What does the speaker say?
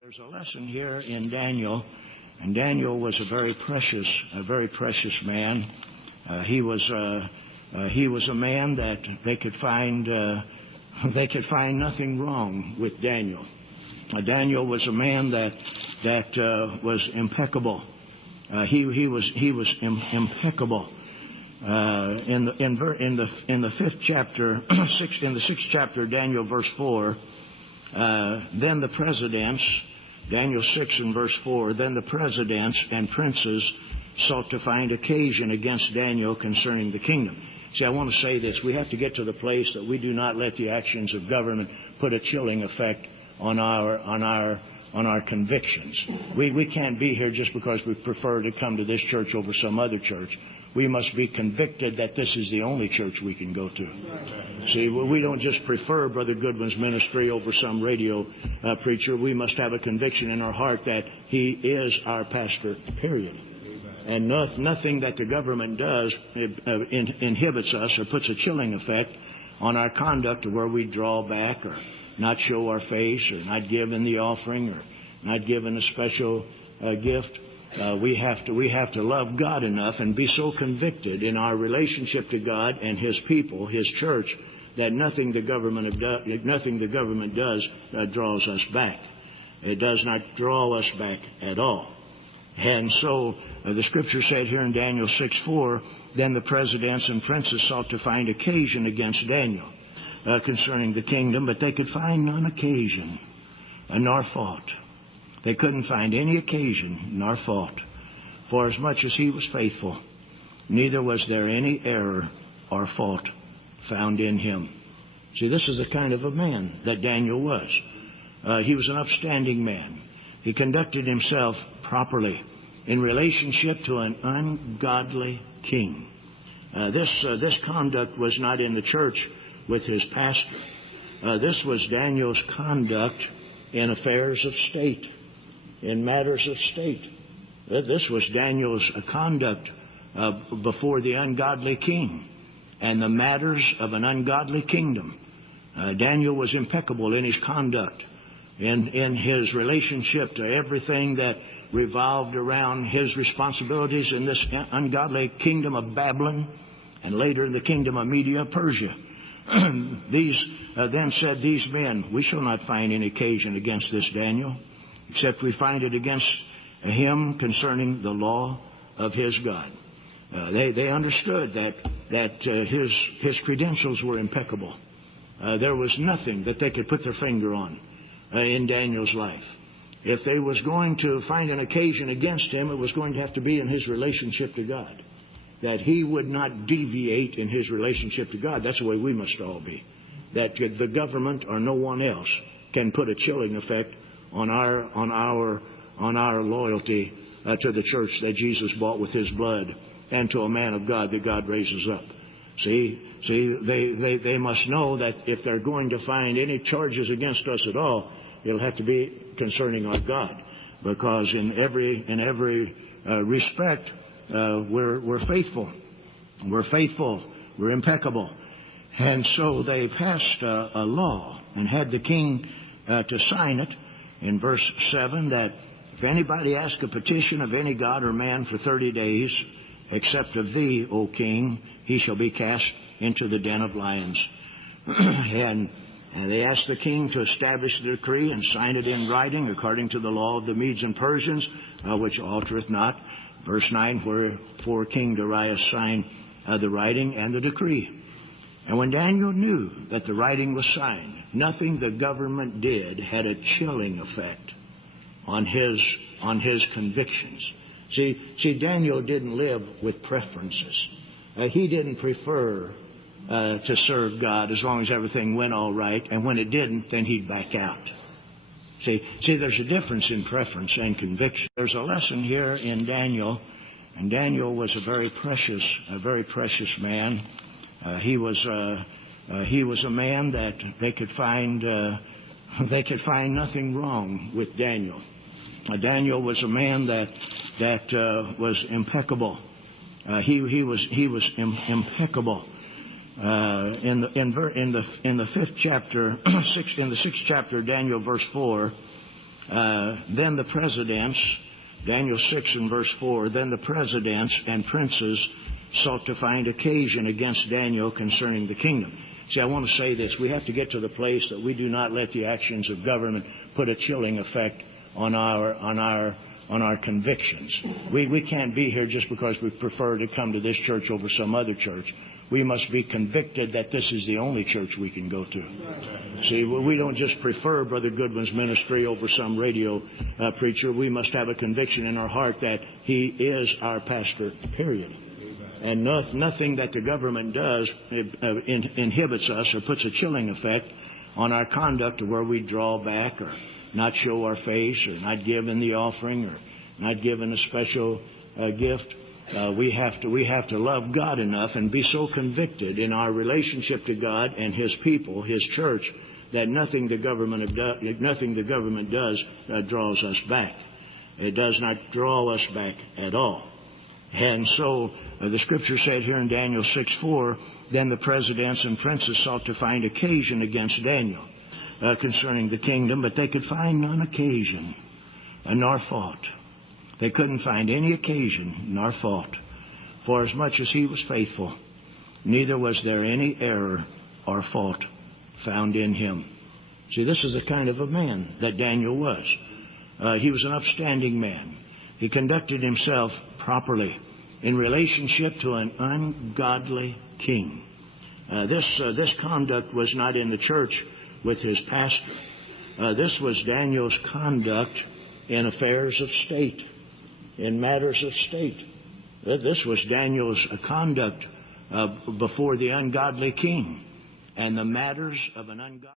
There's a lesson here in Daniel, and Daniel was a very precious man. He was a man that they could find nothing wrong with Daniel. Daniel was a man that was impeccable. He was impeccable. In the fifth chapter, in the sixth chapter, Daniel, verse 4. Then the presidents, Daniel 6 and verse 4, then the presidents and princes sought to find occasion against Daniel concerning the kingdom. See, I want to say this. We have to get to the place that we do not let the actions of government put a chilling effect on our convictions. We can't be here just because we prefer to come to this church over some other church. We must be convicted that this is the only church we can go to. See, we don't just prefer Brother Goodwin's ministry over some radio preacher. We must have a conviction in our heart that he is our pastor, period. And nothing that the government does inhibits us or puts a chilling effect on our conduct, to where we draw back or not show our face or not give in the offering or not give in a special gift. We have to love God enough and be so convicted in our relationship to God and His people, His church, that nothing the government does draws us back. It does not draw us back at all. And so the Scripture said here in Daniel 6:4, then the presidents and princes sought to find occasion against Daniel concerning the kingdom, but they could find none occasion nor fault. They couldn't find any occasion nor fault. For as much as he was faithful, neither was there any error or fault found in him. See, this is the kind of a man that Daniel was. He was an upstanding man. He conducted himself properly in relationship to an ungodly king. This conduct was not in the church with his pastor. This was Daniel's conduct in affairs of state. In matters of state. This was Daniel's conduct before the ungodly king and the matters of an ungodly kingdom. Daniel was impeccable in his conduct, in his relationship to everything that revolved around his responsibilities in this ungodly kingdom of Babylon and later in the kingdom of Media, Persia. Then said these men, we shall not find any occasion against this Daniel, except we find it against him concerning the law of his God. They understood that his credentials were impeccable. There was nothing that they could put their finger on in Daniel's life. If they was going to find an occasion against him, it was going to have to be in his relationship to God. That he would not deviate in his relationship to God. That's the way we must all be. That the government or no one else can put a chilling effect on our loyalty to the church that Jesus bought with His blood, and to a man of God that God raises up. See, they must know that if they're going to find any charges against us at all, it'll have to be concerning our God, because in every respect we're faithful, we're impeccable, and so they passed a law and had the king to sign it. In verse 7, that if anybody asks a petition of any god or man for 30 days, except of thee, O king, he shall be cast into the den of lions. And they asked the king to establish the decree and sign it in writing according to the law of the Medes and Persians, which altereth not. Verse 9, wherefore King Darius signed the writing and the decree. And when Daniel knew that the writing was signed, nothing the government did had a chilling effect on his convictions. See, Daniel didn't live with preferences. He didn't prefer to serve God as long as everything went all right, and when it didn't, then he'd back out. See, there's a difference in preference and conviction. There's a lesson here in Daniel, and Daniel was a very precious man. He was a man that they could find nothing wrong with Daniel. Daniel was a man that was impeccable. He was impeccable. In the fifth chapter, in the sixth chapter, Daniel, verse 4. Then the presidents, Daniel 6 and verse 4, then the presidents and princes sought to find occasion against Daniel concerning the kingdom. See, I want to say this. We have to get to the place that we do not let the actions of government put a chilling effect on our convictions. We can't be here just because we prefer to come to this church over some other church. We must be convicted that this is the only church we can go to. See, we don't just prefer Brother Goodwin's ministry over some radio preacher. We must have a conviction in our heart that he is our pastor, period. And nothing that the government does inhibits us or puts a chilling effect on our conduct, where we draw back or not show our face or not give in the offering or not give in a special gift. We have to love God enough and be so convicted in our relationship to God and His people, His church, that nothing the government does draws us back. It does not draw us back at all. And so the Scripture said here in Daniel 6:4, then the presidents and princes sought to find occasion against Daniel concerning the kingdom, but they could find none occasion nor fault. They couldn't find any occasion nor fault, for as much as he was faithful, neither was there any error or fault found in him. See, this is the kind of a man that Daniel was. He was an upstanding man. He conducted himself properly in relationship to an ungodly king. This conduct was not in the church with his pastor. This was Daniel's conduct in affairs of state, in matters of state. This was Daniel's conduct before the ungodly king and the matters of an ungodly